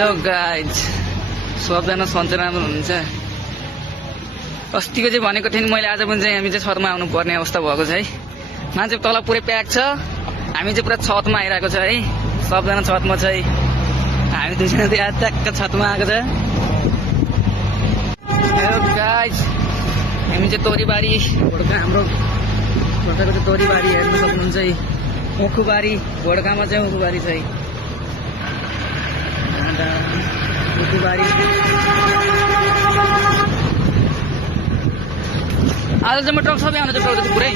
Hello guys, सबजना सन्चै राम्रो हुनुहुन्छ। अस्तिको चाहिँ भनेको थिएँ नि मैले, आज पनि चाहिँ हामी चाहिँ छतमा आउनु पर्ने अवस्था भएको छ है। मान्छे तल पुरै प्याक छ, हामी चाहिँ पुरा छतमा आइरहेको छ है। सबजना छतमा छ है, हामी दुईजना चाहिँ आज ट्याक्क छतमा आएको छ। हेलो गाइज, हामी चाहिँ तोरीबारी भोड्का, हाम्रो भोड्काको चाहिँ तोरीबारी हेर्नु सक्नुहुन्छ है। उखुबारी भोड्कामा चाहिँ उखुबारी छ है। उखुबारी आज चाहिँ म ट्रक सबै आउँछ, ट्रक चाहिँ पुरै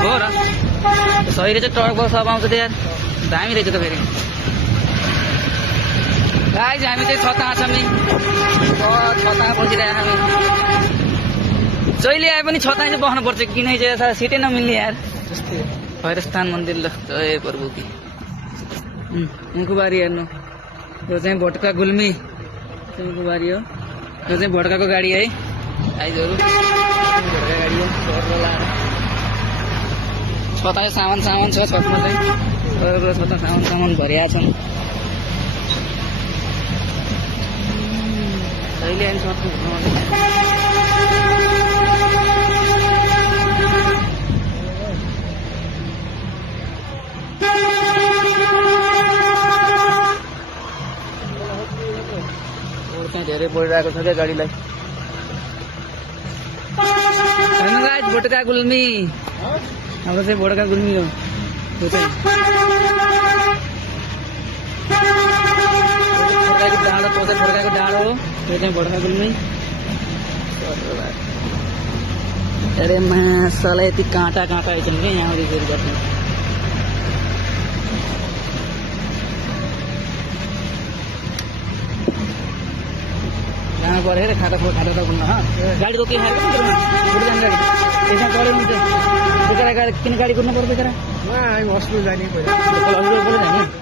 हो र सही रहेछ। ट्रकको सब आउँछ त यार, दामी रहेछ त फेरि। गाइज हामी चाहिँ छता छौँ नि, छता बसिरहेको हामी। जहिले आए पनि छता चाहिँ बस्नुपर्छ, किन चाहिँ सिटै नमिल्ने यार। भैरस्थान मन्दिर ल, जय प्रभु की। उखुबारी हेर्नु, यो चाहिँ भोटका गुल्मी उखुबारी हो। यो चाहिँ भोटकाको गाडी है, आइजहरू भोटका गाडी हो। छता सामान छ छतमा चाहिँ, छता सामान भरिया छन्। जहिले हामी छतमा चाहिँ धेरै बढिरहेको छ क्या गाडीलाई। होइन गाइज, भोटका गुल्मी हाम्रो चाहिँ भोटका गुल्मी हो। त्यो चाहिँ डाँडो, भोटकाको डाँडो हो। त्यो चाहिँ भोटका गुल्मी। अरे मासला यति काँटा आइछन् क्या यहाँ फेरि बस्नु। यहाँ पऱ्यो अरे खाता त कुन्न गाडी रोकियो खाएर गाडी त्यसमा पऱ्यो हुन्छ। बेचरा गाडी किन गाडी कुद्नु पर्छ बेचरा? हामी हस्पिटल जाने पहिला जाने।